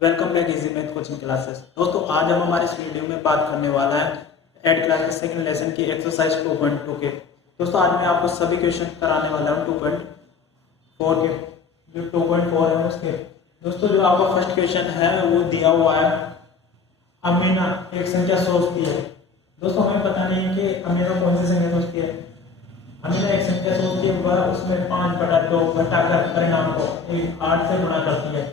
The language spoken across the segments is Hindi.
Welcome back easy math coaching classes. दोस्तों आज हम हमारे इस वीडियो में बात करने वाला है एड क्लास के सेकंड लेसन की एक्सरसाइज 2.2 के। दोस्तों आज मैं आपको सभी क्वेश्चन कराने वाला हूं 2.4 के, जो 2.4 है उसके। दोस्तों जो आपका फर्स्ट क्वेश्चन है वो दिया हुआ है, अमीना एक संख्या सोचती है। दोस्तों हमें पता नहीं है कि अमीना कौन सी संख्या सोचती है। अमीना एक संख्या सोचती है, वह उसमें 5/2 घटाकर परिणाम को 8 से गुणा करती है।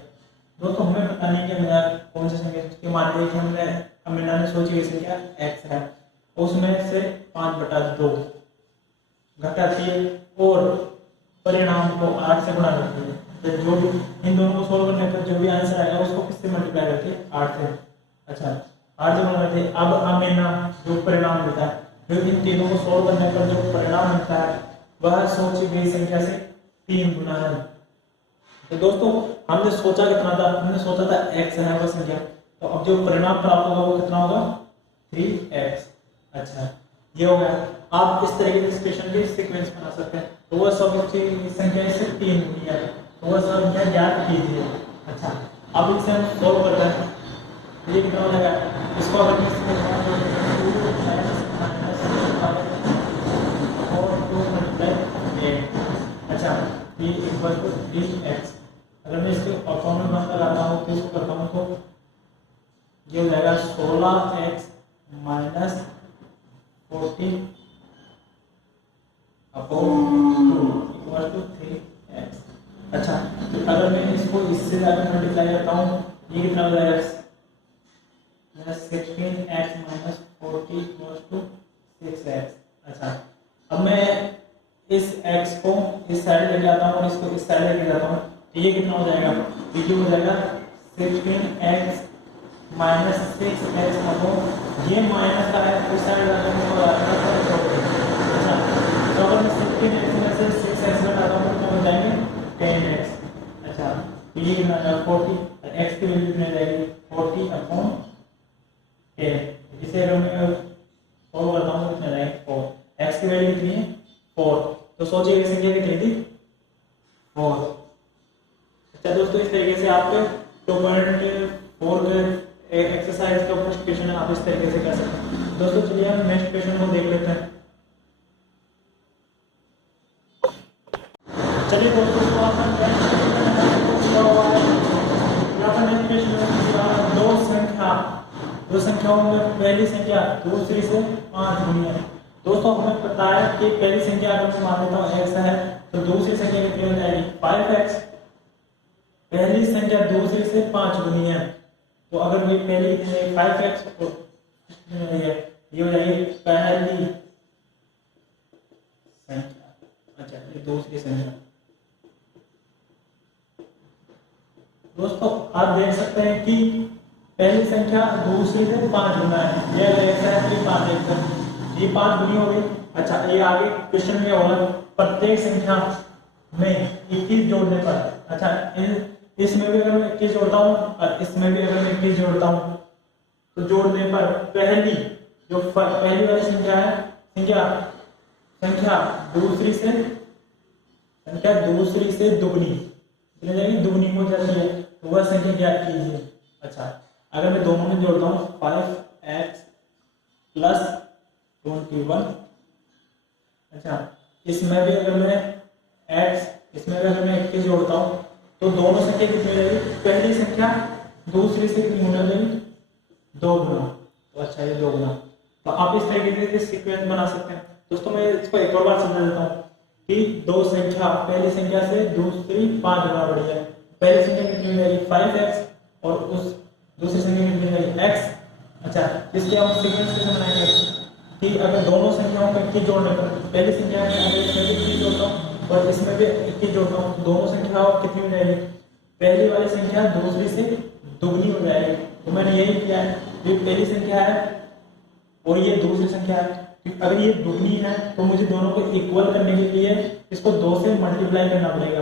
दोस्तों हमें पता नहीं कि अमीना कौन सी संख्या सोचती है। मान लीजिए हमने अमीना ने सोची हुई संख्या x है, उसमें से 5/2 घटाती है और परिणाम को 8 से गुणा करती है। तो जो भी इन दोनों को सोल्व करने पर जो भी आंसर आएगा उसको किससे मल्टीप्लाई करती है? 8 से। अच्छा 8 से गुणा करती है। अब अमीना जो परिणाम मिलता है, जो इन तीनों को सोल्व करने पर जो परिणाम मिलता है वह सोची गई संख्या से 3 गुना है। तो दोस्तों हमने सोचा कितना था? हमने सोचा था x है वह संख्या, तो अब जो परिणाम प्राप्त होगा वो कितना होगा? 3x। अच्छा ये हो गया। आप इस तरीके से इस क्वेश्चन की सीक्वेंस बना सकते हैं। तो वह सब संख्या इससे 3 गुनी है, तो वह संख्या ज्ञात कीजिए। अच्छा अब इसे हम सोल्व करते हैं। ये कितना हो जाएगा? इसको अगर अच्छा ये इक्वल टू 3x। अगर मैं इसके ऑटोनॉमस मान लगाता हूँ तो इसको करता हूँ तो ये हो जाएगा 16x minus 40 upon 2 equal to 3x। अच्छा तो अगर मैं इसको इससे ज्यादा मल्टीप्लाई करता हूँ, ये कितना हो जाएगा? 16x minus 40 equal to 6x। अच्छा अब मैं इस x को इस साइड ले जाता हूँ और इसको इस साइड लेके जाता हूँ, ये कितना हो जाएगा? ये हो जाएगा 16x माइनस 6x अपॉन ये माइनस का है उस साइड जाने को आएगा। अच्छा तो अगर मैं 16x में से 6x घटाता हूँ तो हो जाएंगे 10x। अच्छा तो ये कितना आ जाएगा? 40। x की वैल्यू कितनी जाएगी? 40 अपॉन 10। इसे अगर मैं सॉल्व करता हूँ तो कितना जाएगा? 4। x की वैल्यू कितनी है? 4। तो सोचिए ये संख्या कितनी थी? 4। अच्छा दोस्तों इस तरीके से आप 2.4 के एक्सरसाइज का फर्स्ट क्वेश्चन आप इस तरीके से कर सकते हैं। दोस्तों चलिए हम नेक्स्ट क्वेश्चन को देख लेते हैं। चलिए दोस्तों तो आप दो संख्याओं में पहली संख्या दूसरी से 5 गुनी है। दोस्तों हमें पता है कि पहली संख्या अगर मैं मान लेता हूँ x है तो दूसरी संख्या कितनी हो जाएगी? 5x। पहली संख्या दूसरी से 5 गुनी है, तो अगर ये पहली 5x तो ये हो जाएगी पहली संख्या। अच्छा ये दूसरी संख्या। दोस्तों आप देख सकते हैं कि पहली संख्या दूसरी से 5 गुना है। ये अगर x है तो ये 5x है, ये 5 गुनी हो गई। अच्छा ये आगे क्वेश्चन में होगा प्रत्येक संख्या में 21 जोड़ने पर। अच्छा इसमें भी अगर मैं 21 जोड़ता हूँ और इसमें भी अगर मैं 21 जोड़ता हूँ तो जोड़ने पर पहली जो पहली वाली संख्या है संख्या दूसरी से दुगनी दुगनी हो जाती है, तो वह संख्या ज्ञात कीजिए। अच्छा अगर मैं दोनों में जोड़ता हूँ 5x प्लस 21। अच्छा इसमें भी अगर मैं मैं 21 जोड़ता हूँ तो दोनों संख्या कितनी हो जाएगी? पहली संख्या दूसरी से कितनी हो जाएगी? 2 गुना। तो अच्छा ये 2 गुना। तो आप इस तरीके से सीक्वेंस बना सकते हैं। दोस्तों मैं इसको एक और बार समझा देता हूँ कि दो संख्या पहली संख्या से दूसरी 5 गुना बड़ी है। पहली संख्या कितनी हो जाएगी? 5x और उस दूसरी संख्या कितनी हो जाएगी? x। अच्छा इसके हम सीक्वेंस कैसे बनाएंगे कि अगर दोनों संख्याओं में 21 जोड़ने पर पहली संख्या में अगर इसमें भी 21 जोड़ता हूँ और इसमें भी 21 जोड़ता हूँ, दोनों संख्याओं कितनी हो जाएगी? पहली वाली संख्या दूसरी से दुगनी हो जाएगी। तो मैंने यही किया है, ये पहली संख्या है और ये दूसरी संख्या है। अगर ये दुगनी है तो मुझे दोनों को इक्वल करने के लिए इसको 2 से मल्टीप्लाई करना पड़ेगा।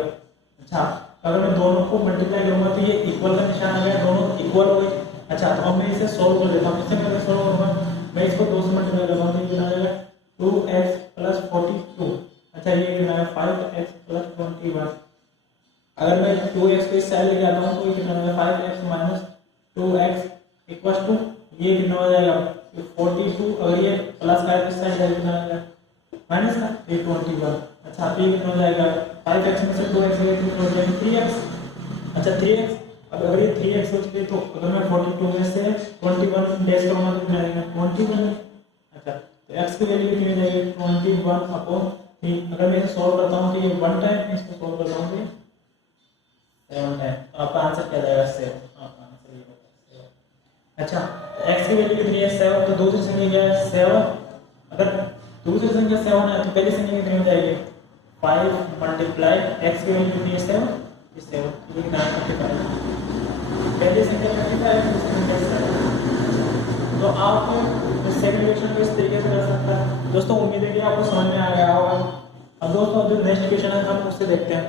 अच्छा अगर मैं दोनों को मल्टीप्लाई करूंगा तो ये इक्वल का निशान आ गया, दोनों इक्वल हो गए। अच्छा तो अब मैं इसे सोल्व कर लेता हूँ। इससे पहले सोल्व करूंगा मैं इसको 2 से मल्टीप्लाई करूंगा तो ये कितना आ जाएगा? 2x plus 42। अच्छा ये कितना है? 5x plus 21। अगर मैं 2x को इस साइड ले जाता हूँ तो ये कितना हो जाएगा? 5x माइनस इक्वल टू ये कितना हो जाएगा 42, अगर ये प्लस का है तो इस साइड जाएगा कितना आएगा माइनस का ये 21। अच्छा तो ये कितना हो जाएगा 5x में से 2x गया कितना हो जाएगा 3x। अच्छा 3x, अब अगर ये 3x हो चुकी तो अगर मैं 42 में से 21 डैश करूंगा तो कितना आएगा 21। अच्छा तो x की वैल्यू कितनी हो जाएगी 21/3। अगर मैं इसे सॉल्व करता हूं तो ये 1 टाइम, इसको सॉल्व करता हूं तो 7 टाइम, तो आपका आंसर क्या जाएगा 7। आपका आंसर ये होगा। अच्छा तो x की वैल्यू कितनी है 7, तो दूसरी संख्या क्या है 7। अगर दूसरी संख्या 7 है तो पहली संख्या कितनी हो जाएगी 5 मल्टीप्लाई x की वैल्यू कितनी है 7, ये 7 ये कितना है 55। पहली संख्या 55 दूसरी संख्या 7। तो आप सेकंड क्वेश्चन को इस तरीके से कर सकते हैं। दोस्तों उम्मीद है कि आपको समझ में आ गया होगा। अब दोस्तों जो नेक्स्ट क्वेश्चन है हम उससे देखते हैं।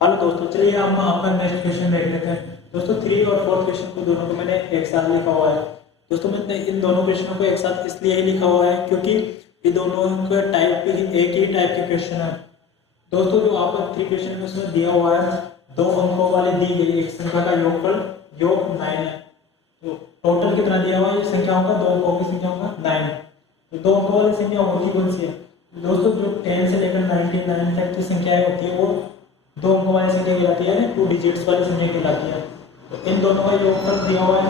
हेलो दोस्तों, चलिए हम आपका नेक्स्ट क्वेश्चन देख लेते हैं। दोस्तों 3 और 4 क्वेश्चन को दोनों को मैंने एक साथ लिखा हुआ है। दोस्तों मैंने इन दोनों क्वेश्चनों को एक साथ इसलिए ही लिखा हुआ है क्योंकि ये दोनों का टाइप एक ही टाइप के क्वेश्चन है। दोस्तों जो आपको 3 क्वेश्चन में उसमें दिया हुआ है 2 अंकों वाले दी गई एक संख्या का योग 9 है। तो टोटल कितना दिया हुआ है ये संख्याओं का 2 अंकों की संख्याओं का 9। तो 2 अंकों वाली संख्या होती कौन सी है दोस्तों? जो 10 से लेकर 99 तक की संख्याएं होती है वो 2 अंकों वाली संख्या कहलाती है, 2 डिजिट्स वाली संख्या कहलाती है। तो इन दोनों का योगफल दिया हुआ है।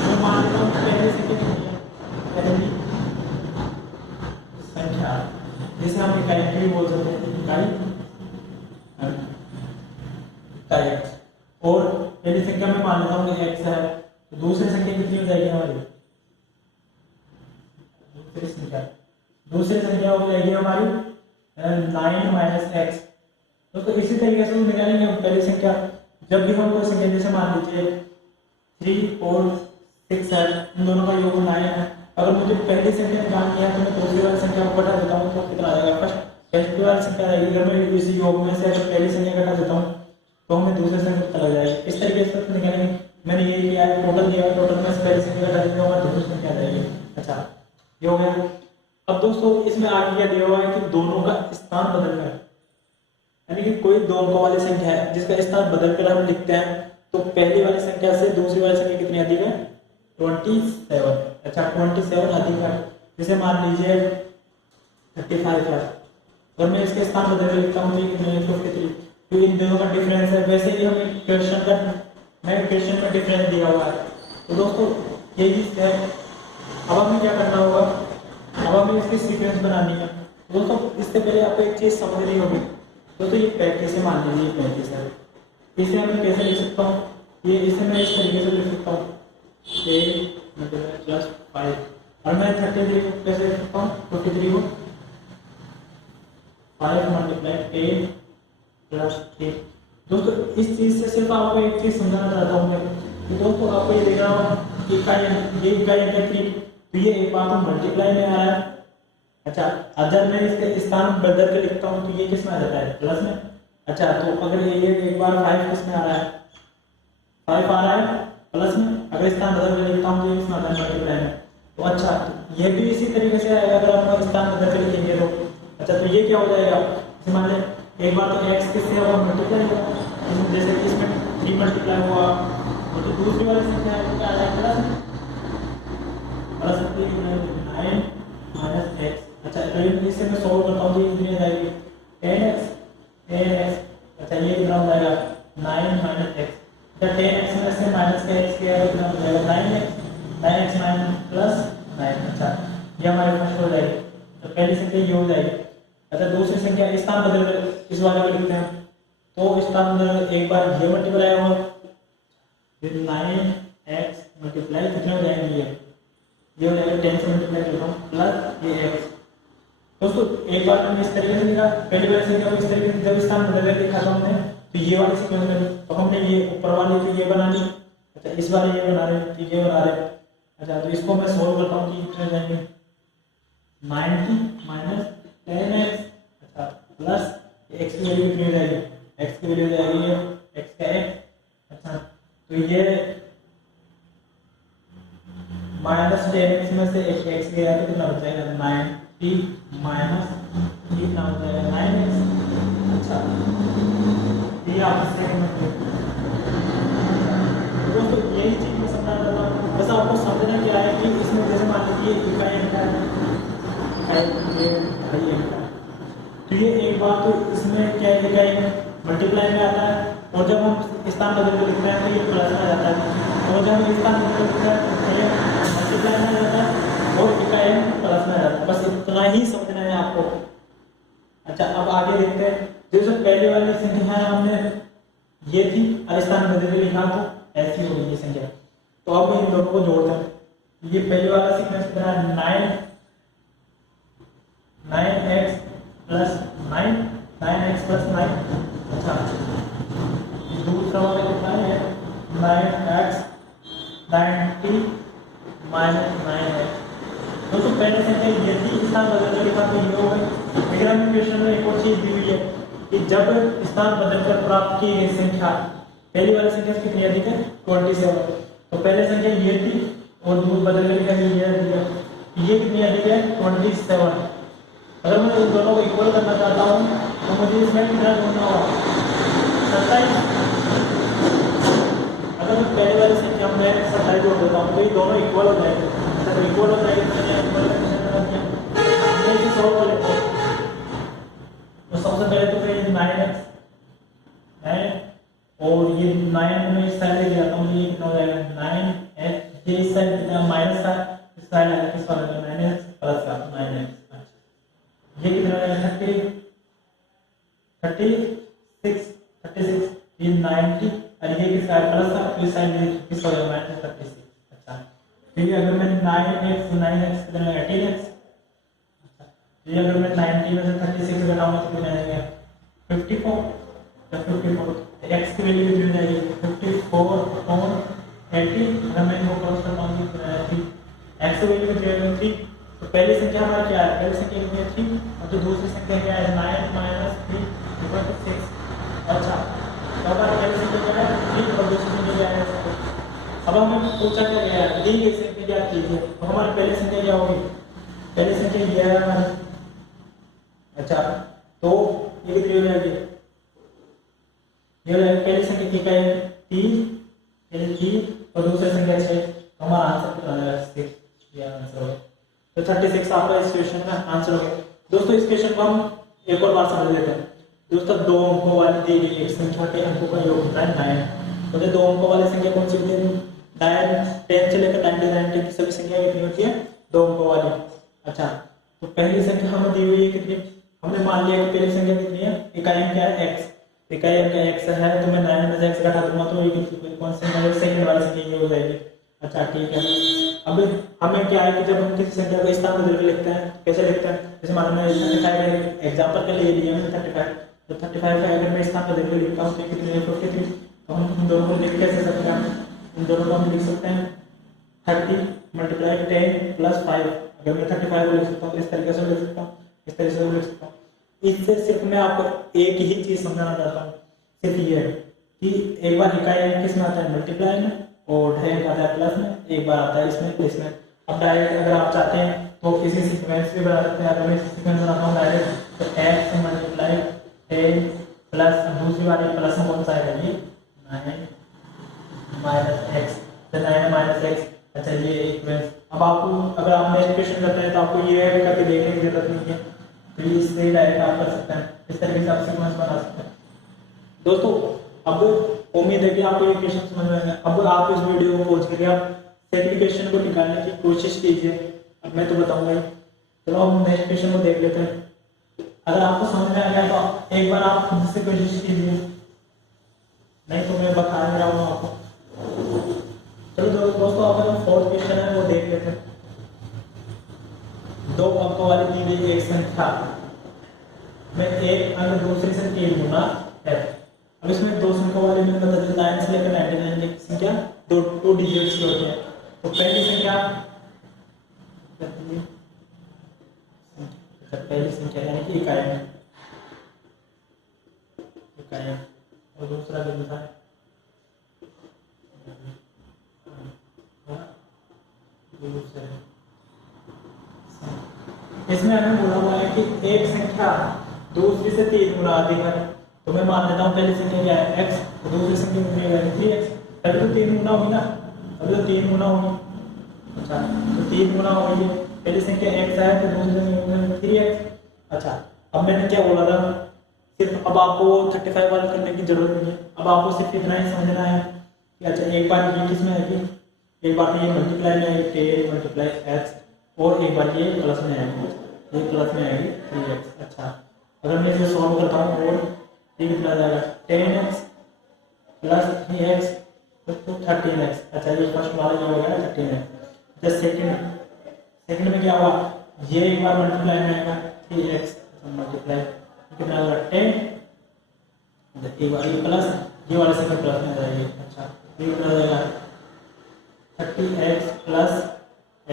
मैं मान लेता हूं पहली संख्या कितनी है, पहली संख्या जिसे हम इकाई भी बोल सकते हैं, इकाई और पहली संख्या में मान लेता हूँ x है। तो दूसरी संख्या कितनी हो जाएगी हमारी? दूसरी संख्या हो जाएगी हमारी 9 माइनस x। तो इसी तरीके से निकालेंगे हम पहली संख्या। जब भी हम कोई संख्या जैसे मान लीजिए 3 और 6 है, इन दोनों का योग 9 है। अगर मुझे पहली संख्या जाननी है तो मैं दूसरी वाली संख्या को घटा देता हूँ तो कितना आ जाएगा? फर्स्ट वाली संख्या आएगी। अगर मैं इस योग में से अगर पहली संख्या घटा देता हूँ तो हमें दूसरे संख्या पता लग जाएगी। इस तरीके से निकालेंगे। मैंने ये किया है, टोटल दिया है, टोटल में से पहली संख्या घटा देंगे और दूसरी संख्या आ जाएगी। अच्छा ये हो गया। अब दोस्तों इसमें आगे क्या दिया हुआ है कि दोनों का स्थान बदलकर, यानी कि कोई 2 अंकों वाली संख्या है जिसका स्थान बदलकर हम लिखते हैं तो पहली वाली संख्या से दूसरी वाली संख्या कितनी अधिक है? 27। अच्छा 27 अधिक है। जैसे मान लीजिए 35 है और मैं इसके स्थान बदल कर लिखता हूँ तो कितने 53। तो इन दोनों का डिफरेंस है। वैसे ही हमें क्वेश्चन में डिफरेंस दिया हुआ है। तो दोस्तों यही है। अब हमें क्या करना होगा? अब हमें इसकी सीक्वेंस बनानी है। दोस्तों इससे पहले आपको एक चीज समझनी होगी। दोस्तों ये 35 मान लीजिए 35 है, इसे मैं कैसे लिख सकता हूँ? ये इसे मैं इस तरीके से लिख सकता हूँ a + 5 और मैं 33 को कैसे लिख सकता हूँ? 43 को 5 × a + 3। दोस्तों इस चीज से सिर्फ आपको एक चीज समझाना चाहता हूँ मैं कि दोस्तों आपको ये देखना होगा कि ये इकाई अंक 3 तो ये एक बार तो मल्टीप्लाई में आ रहा है। अच्छा अगर मैं इसके स्थान बदल के लिखता हूँ तो ये किस में आ जाता है? प्लस में। अच्छा तो अगर ये एक बार 5 किस में आ रहा है? 5 आ रहा है प्लस में। अगर स्थान बदल के लिखता हूँ तो ये किस में आता है? मल्टीप्लाई में। तो अच्छा तो ये भी इसी तरीके से आएगा अगर हम स्थान बदल के लिखेंगे तो। अच्छा तो ये क्या हो जाएगा? जैसे मान लें एक बार तो x किससे होगा? मल्टीप्लाई होगा। जैसे कि इसमें 3 मल्टीप्लाई हुआ और तो दूसरी वाली संख्या है क्या आ जाएगा? प्लस में। Plus 9 minus x। अच्छा तो इससे मैं सॉल्व करता हूँ तो ये कितनी आ जाएगी? 10x। अच्छा ये कितना हो जाएगा? 9 माइनस x। अच्छा 10x में से माइनस का x किया तो कितना हो जाएगा? 9x minus plus 9। अच्छा ये हमारे फर्स्ट हो जाएगी। तो पहली संख्या ये हो जाएगी। अच्छा दूसरी संख्या स्थान बदल कर इस वाले को लिखते हैं तो स्थान बदल एक बार ये मल्टीप्लाई होगा फिर 9x मल्टीप्लाई कितना हो जाएगा? ये हो जाएगा 10 से मल्टीप्लाई करता हूँ प्लस ये x। दोस्तों एक बार मैंने इस तरीके से लिखा, पहली वाली संख्या को इस तरीके से जब स्थान बदल कर लिखा था हमने तो ये वाली सीक्वेंस में तो हमने ये ऊपर वाली थी ये बना ली। अच्छा इस वाले ये बना रहे ठीक है बना रहे। अच्छा तो इसको मैं सोल्व करता हूँ कि कितने जाएंगे? 90 माइनस 10x अच्छा प्लस x की वैल्यू कितनी हो जाएगी? x की वैल्यू हो जाएगी ये x का x। अच्छा तो ये माइनस 10x में से x गया तो कितना हो जाएगा? 90 माइनस कितना हो जाएगा? 9x। अच्छा ये आप सेकंड में ये इकाई अंक है, तो ये एक बात तो इसमें क्या है, इकाई मल्टीप्लाई में आता है, और जब हम स्थान बदल के लिखते हैं तो ये प्लस में आ जाता है, और जब हम स्थान बदल के लिखते हैं तो ये मल्टीप्लाई में आ जाता है और इकाई प्लस में आ जाता है। बस इतना ही समझना है आपको। अच्छा, अब आगे देखते हैं। जैसे पहले वाली संख्या है हमने ये थी और स्थान बदल के लिखा तो ऐसी होगी ये संख्या। तो अब इन दोनों को जोड़ते हैं। ये पहले वाला सीक्वेंस कितना है, 9x प्लस 9x प्लस 9। अच्छा, दूसरा वाला कितना है 9x 90 माइनस 9x। दोस्तों पहले से ये थी, स्थान बदल कर लिखा तो ये हो गई। एग्जाम क्वेश्चन में एक और चीज दी हुई है कि जब स्थान बदलकर प्राप्त की गई संख्या, पहली वाली संख्या कितनी अधिक है 27, तो पहले संख्या ये थी और दूर बदल के लिखा ये कितनी अधिक है 27। अगर मैं इन दोनों को इक्वल करना चाहता हूँ तो मुझे इसमें कितना जोड़ना होगा 27। अगर मैं पहले वाली संख्या में 27 जोड़ देता हूँ तो ये दोनों इक्वल हो जाएंगे। जब इक्वल हो जाएगी तो मैंने इक्वल करके सॉल्व कर लेता हूँ। तो सबसे पहले तो मैं 9x और ये 9 में इस साइड ले जाता हूँ, ये कितना हो जाएगा 9x, ये इस साइड कितना माइनस है, इस साइड आगे किस वाला 9x प्लस का 9x। ये कितना हो जाएगा 36, ये 90 और ये किस साइड प्लस है, इस साइड में किस हो जाएगा माइनस 36। अच्छा, फिर अगर मैं 9x कितना है 18x। ये अगर मैं 90 में से 36 घटाऊंगा तो कितना आएगा 54। जब 54 x की वैल्यू कितनी हो जाएगी 54 अपॉन 80। अगर मैं इनको क्रॉस करता हूँ तो x की वैल्यू कितनी है 3। तो पहली संख्या हमारा क्या है, पहली संख्या कितनी है 3 और तो दूसरी संख्या क्या है 9 माइनस 3 इक्वल टू 6। अच्छा, तो हमारी पहली संख्या क्या है 3 और दूसरी संख्या क्या है 6। अब हमें पूछा क्या गया है दी गई संख्या क्या कीजिए, तो हमारी पहली संख्या क्या होगी, पहली संख्या ये है हमारी। अच्छा, तो ये कितनी हो जाएगी, ये पहली संख्या की क्या है 3 और दूसरी संख्या 6, तो हमारा आंसर 6 ये आंसर होगा। तो 36 आपका इस क्वेश्चन का आंसर हो गया। दोस्तों इस क्वेश्चन को हम एक और बार समझ लेते हैं। दोस्तों दो अंकों वाली दी गई एक संख्या के अंकों का योग होता है 9। तो दो अंकों वाली संख्या कौन सी होती है 10 से लेकर 99 की सभी संख्या कितनी होती है 2 अंकों वाली। अच्छा, तो पहली संख्या हमें दी हुई है कितनी, हमने मान लिया कि पहली संख्या कितनी है, इकाई क्या है x, इकाई अंक x है, तो मैं 9 में से x घटा दूंगा तो ये कौन सी सेकंड वाली संख्या ये हो जाएगी। अच्छा ठीक है, अब हमें क्या है कि जब हम किसी संख्या को स्थान बदल के लिखते हैं, कैसे लिखते हैं, जैसे मान लो मैं 35 एग्जांपल के लिए लिया मैंने 35, तो 35 का अगर मैं स्थान बदल के लिखता हूँ तो कितनी है 53। तो हम इन दोनों को लिख कैसे सकते हैं, इन दोनों को हम लिख सकते हैं 30 मल्टीप्लाई 10 प्लस 5। अगर मैं 35 को लिख सकता हूँ इस तरीके से लिख सकता हूँ, इस तरीके से लिख सकता हूँ। इससे सिर्फ मैं आपको एक ही चीज समझाना चाहता हूँ, सिर्फ ये है कि एक बार इकाई किस में आता है मल्टीप्लाई में और ढाई आता है प्लस में, एक बार आता है इसमें। अब डायरेक्ट अगर आप चाहते हैं तो किसी सीक्वेंस भी बना सकते हैं। अगर मैं सीक्वेंस बनाता हूँ डायरेक्ट तो x मल्टीप्लाई 10 प्लस दूसरी वाली प्लस में कौन सा है ये 9 माइनस x, तो 9 माइनस x। अच्छा ये इक्वेशन अब आपको अगर आप नेक्स्ट क्वेश्चन करते हैं तो आपको ये करके देखने की जरूरत नहीं है, तो ये इससे डायरेक्ट आप कर सकते हैं, इस तरीके से आप सीक्वेंस बना सकते हैं। दोस्तों अब उम्मीद है कि आपको ये क्वेश्चन समझ में आएगा। अब आप इस वीडियो को पहुंच करके आप सेकंड क्वेश्चन को निकालने की कोशिश कीजिए। अब मैं तो बताऊंगा ही, चलो हम नेक्स्ट क्वेश्चन को देख लेते हैं। अगर आपको समझ में आ गया तो एक बार आप खुद से कोशिश कीजिए, नहीं तो मैं बता नहीं रहा हूँ आपको। चलो दोस्तों अब हम फोर्थ क्वेश्चन है वो देख लेते हैं। 2 अंकों वाली दी गई एक संख्या में एक अंक दूसरे से 3 गुना है। अब इसमें 2 संख्या वाले में बता दें 9 से लेकर 99 की संख्या 2 डिजिट्स की होती है। तो पहली संख्या पहली संख्या यानी कि इकाई और दूसरा जो था इसमें हमें बोला हुआ है कि एक संख्या दूसरी से 3 गुना अधिक है। तो मैं मान लेता हूँ पहली संख्या क्या है x और दूसरी संख्या कितनी है 3x। अभी तो 3 गुना होगी ना, अभी तो 3 गुना होगी। अच्छा तो 3 गुना हो गई है, पहली संख्या x है तो दूसरी संख्या में 3x। अच्छा अब मैंने क्या बोला था, सिर्फ अब आपको 35 वाला करने की जरूरत नहीं है, अब आपको सिर्फ इतना ही समझना है कि अच्छा एक बार ये किस में आएगी, एक बार ये मल्टीप्लाई में आएगी 10 मल्टीप्लाई x, और एक बार ये प्लस में आएगी, ये प्लस में आएगी 3x। अच्छा अगर मैं इसे सॉल्व करता हूँ और ये कितना आ जाएगा 10x प्लस 3x तो 13x। अच्छा ये फर्स्ट वाला जो हो गया 13x। जस्ट सेकंड में क्या हुआ, ये एक बार मल्टीप्लाई में आएगा 3x मल्टीप्लाई कितना होगा 10, एक बार ये प्लस ये वाले सेकंड प्लस में आ जाएगी। अच्छा ये कितना आ जाएगा 30x प्लस x,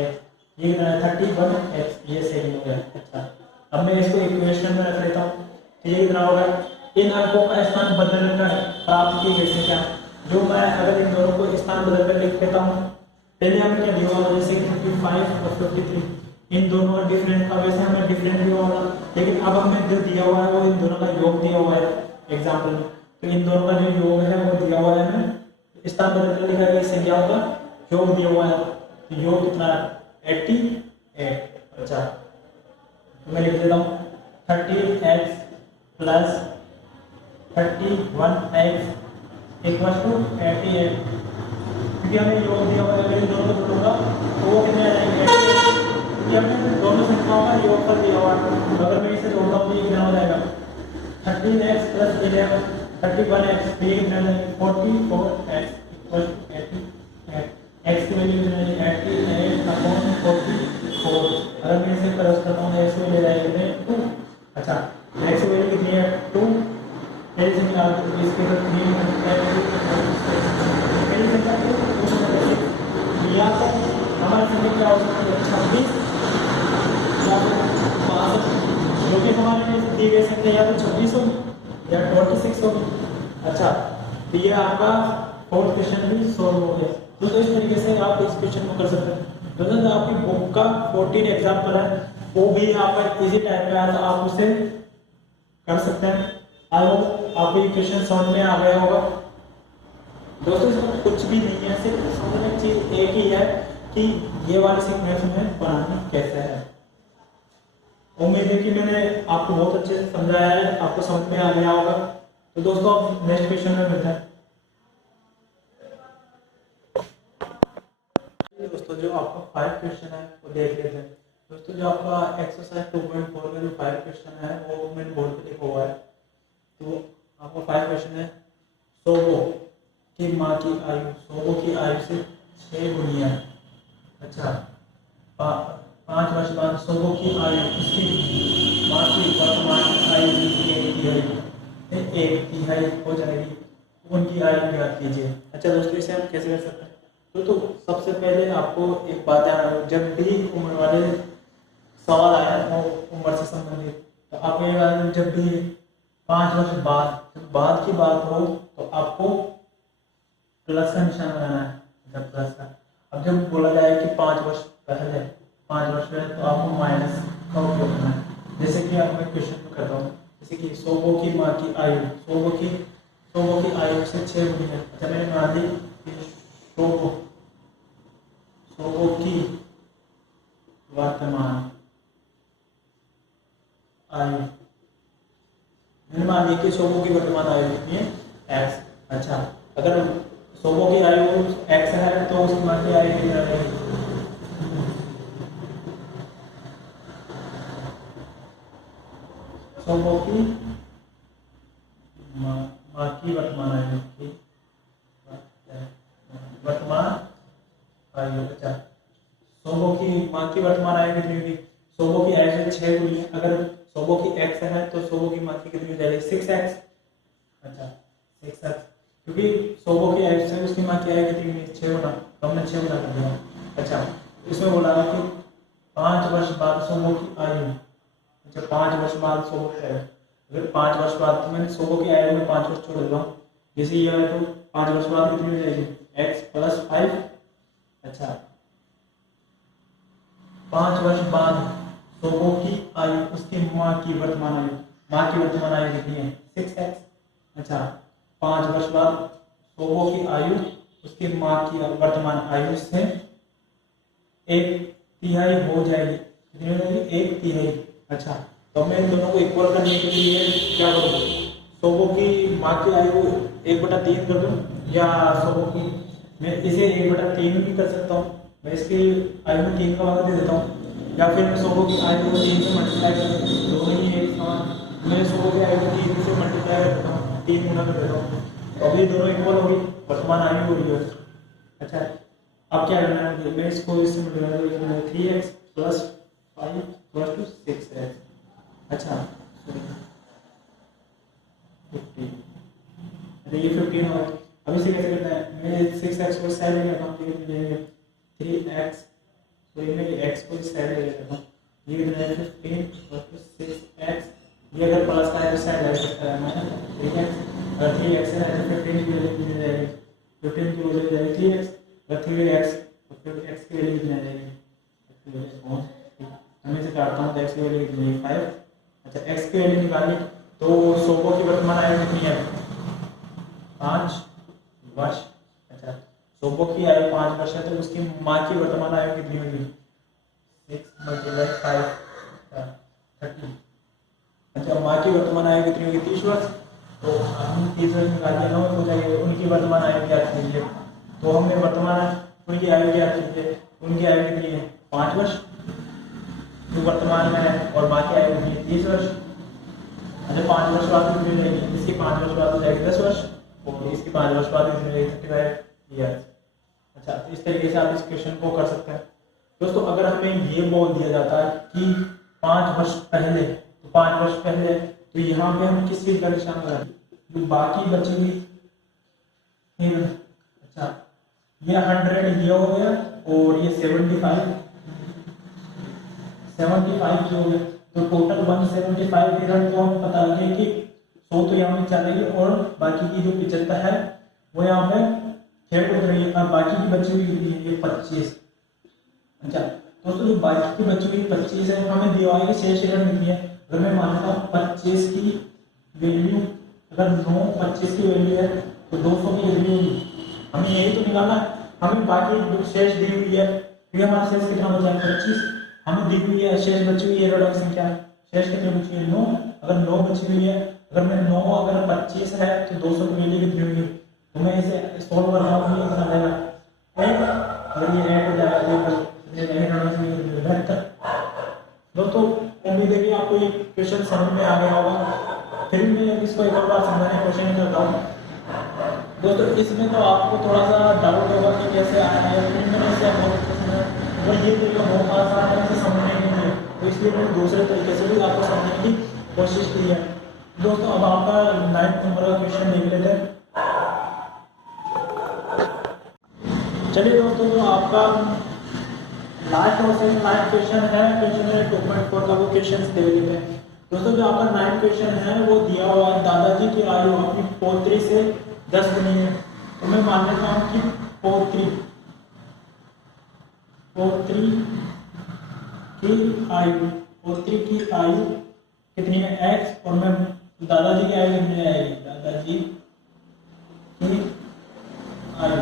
ये कितना है 31x, ये सेकंड हो गया। अच्छा अब मैं इसको इक्वेशन में रख लेता हूँ, ये कितना होगा, इन अंकों का स्थान बदलकर प्राप्त की गई संख्या, जो मैं अगर इन दोनों को स्थान बदलकर लिख देता हूँ, पहले हमें क्या दिया हुआ जैसे 55 और 53, इन दोनों का डिफरेंस था, वैसे हमें डिफरेंस दिया हुआ था, लेकिन अब हमें जो दिया हुआ है वो इन दोनों का योग दिया हुआ है एग्जाम्पल में, तो इन दोनों का जो योग है वो दिया हुआ है, हमें स्थान बदलकर लिखा है, संख्याओं का योग दिया हुआ है, तो योग कितना है 88। अच्छा तो मैं लिख देता हूँ 30x plus 31x equal to 88, क्योंकि हमें योग दिया हुआ है, अगर इन दोनों को जोड़ूंगा तो वो कितने आ जाएंगे, क्योंकि हमें दोनों संख्याओं का योग कर दिया हुआ है, तो अगर मैं इसे जोड़ता हूँ तो ये कितना हो जाएगा 13x प्लस 11 31x, ये कितना हो जाएगा 44x इक्वल टू 88, x की वैल्यू कितनी है 88/44। अगर मैं इसे क्रॉस करता हूँ x की वैल्यू जाएगी 2। अच्छा x की वैल्यू कितनी है 2, पहली संख्या आपको इसके तो 3 पहली संख्या के या तो हमारी संख्या क्या हो सकती है 26 या तो 62, जो कि हमारे लिए दी गई संख्या या तो 26 होगी या 26 होगी। अच्छा तो ये आपका फोर्थ क्वेश्चन भी सॉल्व हो गया। तो इस तरीके से आप इस क्वेश्चन को कर सकते हैं। दोस्तों आपकी बुक का 14 एग्जाम्पल है, वो भी आपका इजी टाइम में आया, तो आप उसे कर सकते हैं। आई होप आपको ये क्वेश्चन समझ में आ गया होगा। दोस्तों इसमें कुछ भी नहीं है, सिर्फ समझने की चीज एक ही है कि ये वाले सीक्वेंस में बनाना कैसे है। उम्मीद है कि मैंने आपको बहुत अच्छे से समझाया है, आपको समझ में आ गया होगा। तो दोस्तों अब नेक्स्ट क्वेश्चन में मिलते हैं। दोस्तों जो आपका 5 क्वेश्चन है वो देख लेते हैं। दोस्तों जो आपका एक्सरसाइज 2.4 में जो 5 क्वेश्चन है वो मैंने बोर्ड पे लिखा हुआ है। तो आपका 5 क्वेश्चन है, सोबो की माँ की आयु, सोबो की आयु से 6 गुनी है। अच्छा 5 वर्ष बाद सोबो की आयु उसकी माँ की वर्तमान आयु की 1/3 हो जाएगी, उनकी आयु ज्ञात कीजिए। अच्छा दोस्तों इसे हम कैसे कर सकते हैं, तो सबसे पहले आपको एक बात ध्यान रखो, जब भी उम्र वाले सवाल आया वो उम्र से संबंधित, तो आप ये बात जब भी 5 वर्ष बाद की बात हो तो आपको प्लस का निशान बनाना है, जब प्लस का। अब जब बोला जाए कि 5 वर्ष पहले 5 वर्ष पहले, तो आपको माइनस का उपयोग करना है। जैसे कि आप मैं क्वेश्चन में करता हूँ, जैसे कि सोबो की माँ की आयु, सोबो की आयु से 6 गुनी है। अच्छा मैंने बना दी सोबो की वर्तमान आयु, मैंने मान ली कि सोबो की वर्तमान आयु कितनी है x। अच्छा अगर सोबो की आयु x है तो उसकी माँ की आयु कितनी रहेगी, सोबो की माँ की वर्तमान आयु की वर्तमान आयु। अच्छा सोबो की माँ की वर्तमान आयु कितनी होगी, सोबो की आयु से 6 गुनी, अगर सोबो की x है तो सोबो की माँ की कितनी हो जाएगी 6x। अच्छा 6x, क्योंकि सोबो की आयु से उसकी माँ की आयु कितनी हुई 6 गुना, तो हमने 6 गुना कर दिया। अच्छा इसमें बोला है कि 5 वर्ष बाद सोबो की आयु, अच्छा 5 वर्ष बाद सोबो की आयु, अगर 5 वर्ष बाद तो मैंने सोबो की आयु में 5 वर्ष छोड़ दूंगा, जैसे ये है तो 5 वर्ष बाद कितनी हो जाएगी x प्लस 5। अच्छा 5 वर्ष बाद सोबो की आयु उसकी माँ की वर्तमान आयु कितनी है 6x। अच्छा 5 वर्ष बाद सोबो की आयु उसकी माँ की वर्तमान आयु से एक तिहाई हो जाएगी। कितनी हो जाएगी? एक तिहाई। अच्छा, तो मैं इन दोनों को इक्वल करने के लिए क्या करूँ? सोबो की माँ की आयु 1/3 कर दूँ, या सोबो की मैं इसे 1/3 भी कर सकता हूँ। मैं इसकी आयु में 3 का भाग दे देता हूँ, या फिर मैं सोबो की आयु को 3 से मल्टीप्लाई कर देता हूँ। दोनों ही एक समान। मैं सोबो की आयु को 3 से मल्टीप्लाई कर देता हूँ, 3 गुना कर देता हूँ, तो अभी दोनों इक्वल होगी, वर्तमान आयु हो रही है। अच्छा, अब क्या करना है मुझे? मैं इसको इससे मल्टीप्लाई करूँगा, 3x + 5 = 6x। अच्छा, 50, अरे ये 15 होगा। अब इसे कैसे करना है? मैं 6x को साइड में लेता हूँ, तो कितने जाएंगे? 3x, तो ये मैं x को इस साइड ले लेता हूँ, ये कितना है? 15 + 6x। ये अगर प्लस का है तो साइड ले सकता है माइनस 3x, अगर 3x है तो 15 की वैल्यू कितनी जाएगी? 15 की वैल्यू जाएगी 3x, अगर 3x तो फिर x की वैल्यू कितनी आ जाएगी? x की वैल्यू मैं इसे काटता हूँ तो x की वैल्यू कितनी है? 5। अच्छा, x की वैल्यू निकालनी, तो सोबो की वर्तमान आयु कितनी है? 5 वर्ष। अच्छा, सोबो की आयु 5 वर्ष है, तो उसकी माँ की वर्तमान आयु कितनी होगी? 6 × 5 30। अच्छा, माँ की वर्तमान आयु कितनी होगी? 30 वर्ष। तो हम 30 वर्ष निकालिए, 9 हो जाएगी। उनकी वर्तमान आयु क्या कीजिए? तो हमने वर्तमान उनकी आयु क्या कीजिए? उनकी आयु कितनी है? 5 वर्ष जो वर्तमान में है, और माँ की आयु कितनी है? 30 वर्ष। अच्छा, 5 वर्ष बाद कितनी हो जाएगी? इसकी 5 वर्ष बाद हो जाएगी 10 वर्ष, और इसकी 5 वर्ष बाद कितनी हो जाएगी? 35 ईयर्स। अच्छा, तो इस तरीके से आप इस क्वेश्चन को कर सकते हैं। दोस्तों, अगर हमें ये बोल दिया जाता है कि 5 वर्ष पहले, तो 5 वर्ष पहले, तो यहाँ पे हम किस चीज का निशान लगाएं? जो बाकी बची हुई। अच्छा, ये 100 ये हो गया, और ये 75 जो है, तो टोटल 175 इधर, तो हम पता लगे कि 100 तो यहाँ पे चलेगी, और बाकी की जो 75 है वो यहाँ पे खेल उतर रही है। बाकी की बची हुई ये 25। अच्छा, दोस्तों जो बाकी की बची हुई 25 है, हमें दिया है कि शेष इधर नहीं है। अगर मैं मानता हूँ 25 की वैल्यू, अगर 9 25 की वैल्यू है, तो 200 की वैल्यू हमें यही तो निकालना है। हमें बाकी शेष दी हुई है, फिर हमारा शेष कितना बचा है? 25 हमें दी हुई है, शेष बची हुई है ऋणात्मक संख्या। शेष कितनी बची है? 9। अगर 9 बची हुई है, अगर मैं 9 अगर 25 है, तो 200 की वैल्यू कितनी होगी? तो मैं इसे सॉल्व कर रहा हूँ, ये कितना आएगा? 1। अगर ये ऐड हो जाएगा तो ये ऋणात्मक संख्या बेहतर। दोस्तों, उम्मीद है कि आपको ये क्वेश्चन समझ में आ गया होगा। फिर मैं इसको एक और बार समझाने की कोशिश करता हूँ। दोस्तों, इसमें तो आपको थोड़ा सा डाउट होगा कि कैसे आया है, फिर मैंने इसे बहुत अच्छे से समझा, और ये तरीका बहुत आसान है इसे समझने के लिए, तो इसलिए मैंने दूसरे तरीके से भी आपको समझने की कोशिश की है। दोस्तों, अब आपका 9th नंबर का क्वेश्चन देख लेते हैं। चलिए दोस्तों, जो आपका लास्ट और सेकंड 9th क्वेश्चन है, क्वेश्चन है 2.4 का, वो क्वेश्चन देख लेते हैं। दोस्तों, जो आपका 9th क्वेश्चन है वो दिया हुआ है, दादाजी की आयु अपनी पोत्री से 10 गुनी है। तो मैं मान लेता हूँ कि पोत्री की आयु कितनी है? x, और मैं दादाजी की आयु कितनी आएगी? दादाजी की आयु।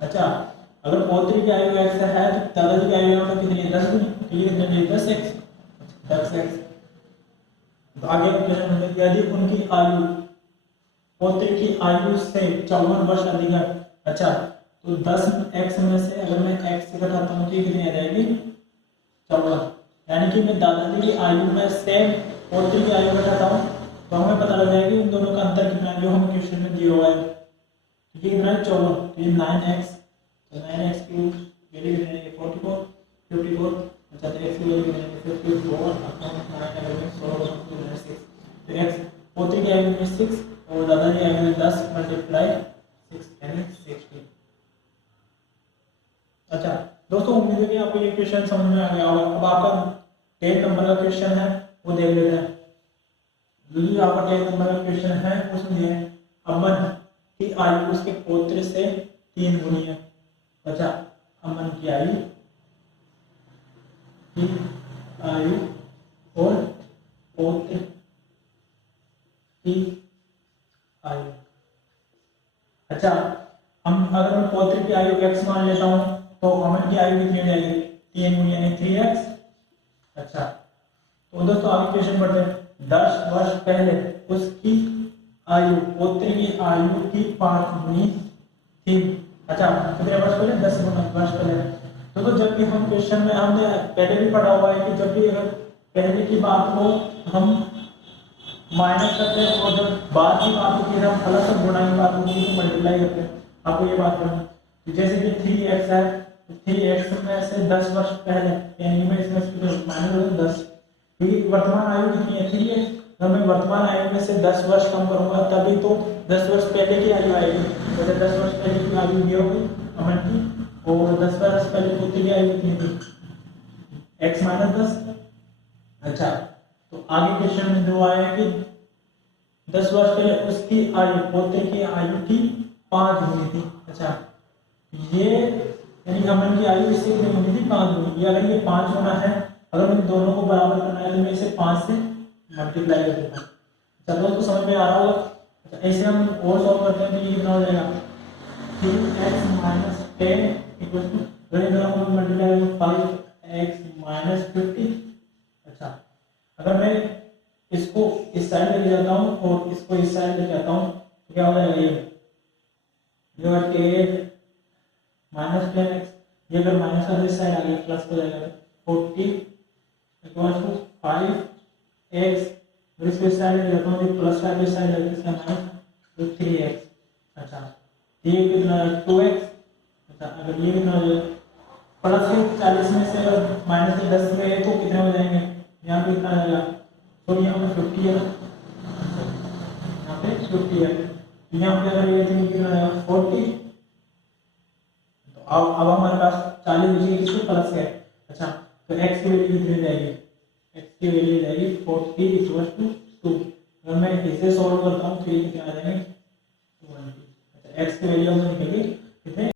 अच्छा, अगर पोत्री की आयु x है, तो दादाजी की आयु यहाँ पर कितनी है? 10 गुनी, तो ये कितनी है? 10x। तो आगे क्वेश्चन में यदि उनकी आयु पोत्री की आयु से 54 वर्ष अधिक है। अच्छा, तो 10x में से अगर मैं x से घटाता हूँ तो कितनी आ जाएगी? 54। यानी कि मैं दादाजी की आयु में से पोत्री की आयु घटाता हूँ, तो हमें पता लग जाएगा इन दोनों का अंतर कितना है, जो हम क्वेश्चन में दिया हुआ है। ये कितना है? 54। तो ये 9x, तो 9x की वैल्यू कितनी है? 54। अच्छा, तो x की वैल्यू कितनी है? 54 अपॉन 9 6। तो x पोत्री की आयु में 6 और दादाजी की आयु में 10 × 6 यानी 60। अच्छा दोस्तों, उम्मीद है कि आपको ये क्वेश्चन समझ में आ गया होगा। अब आपका 10 नंबर का क्वेश्चन है वो देख लेते हैं। जो आपका 10 नंबर का क्वेश्चन है उसमें ये अमन की आयु उसके पोत्र से 3 गुनी है। अच्छा, अमन की आयु और पोत्र की आयु। अच्छा, हम अगर मैं पोत्र की आयु x मान लेता हूँ, तो अमन की आयु कितनी हो जाएगी? 3 यानी 3x। अच्छा तो दोस्तों आगे क्वेश्चन बढ़ते हैं। 10 वर्ष पहले उसकी आयु, पोते की आयु की 5 गुनी थी। अच्छा कितने वर्ष पहले? 10 वर्ष पहले। तो जब भी हम क्वेश्चन में हमने पहले भी पढ़ा हुआ है कि जब भी अगर पहले की बात को हम माइनस करते हैं और जब बाद की बात होती है हम प्लस और गुणा की बात होती है तो मल्टीप्लाई करते हैं। आपको ये बात करनी है। जैसे कि 3x है, 3x में से 10 वर्ष पहले यानी मैं इसमें माइनस 10, क्योंकि वर्तमान आयु कितनी है? 3x। अगर मैं वर्तमान आयु में से 10 वर्ष कम करूंगा तभी तो 10 वर्ष पहले की आयु आएगी। जैसे 10 वर्ष पहले की आयु ये होगी अमन की, और 10 वर्ष पहले पोते की आयु कितनी थी? x minus 10। अच्छा तो आगे क्वेश्चन में जो आया कि 10 वर्ष पहले उसकी आयु, पोते की आयु की 5 गुनी थी। अच्छा ये यानी अमन की आयु इससे कितनी गुनी थी? 5 गुनी। ये अगर ये 5 गुना है, अगर मुझे दोनों को बराबर करना है तो मैं इसे 5 से मल्टीप्लाई कर देता हूँ। चलो तो समझ में आ रहा होगा। अच्छा ऐसे हम और सॉल्व करते हैं तो ये कितना हो जाएगा? 3x माइनस 10 इक्वल टू, अगर दोनों को मल्टीप्लाई करूं 5x माइनस 50। अच्छा अगर मैं इसको इस साइड लेके जाता हूँ और इसको इस साइड लेके आता हूँ तो क्या हो जाएगा? ये 8 माइनस 10x, ये अगर माइनस वाले साइड आ गया प्लस हो जाएगा 40 इक्वल टू 5x, और इसको इस साइड लेके जाता हूँ तो प्लस वाले साइड आ गया इसका माइनस 3x। अच्छा ये कितना 2x। अच्छा अगर ये कितना हो जाएगा? प्लस के 40 में से अगर माइनस के 10 गए तो कितने हो जाएंगे? यहाँ पे कितना आ जाएगा? तो यहाँ पे 50 है, यहाँ पे 50 है, यहाँ पे अगर ये कितना आएगा? 40। तो अब हमारे पास 40 बची, किसको? प्लस है। अच्छा तो x की वैल्यू कितनी जाएगी? x की वैल्यू जाएगी 40 इक्वल टू 2। अगर मैं इसे सॉल्व करता हूँ तो ये कितना आ जाएगा? 20। अच्छा x की वैल्यू हमने निकल गई कितने?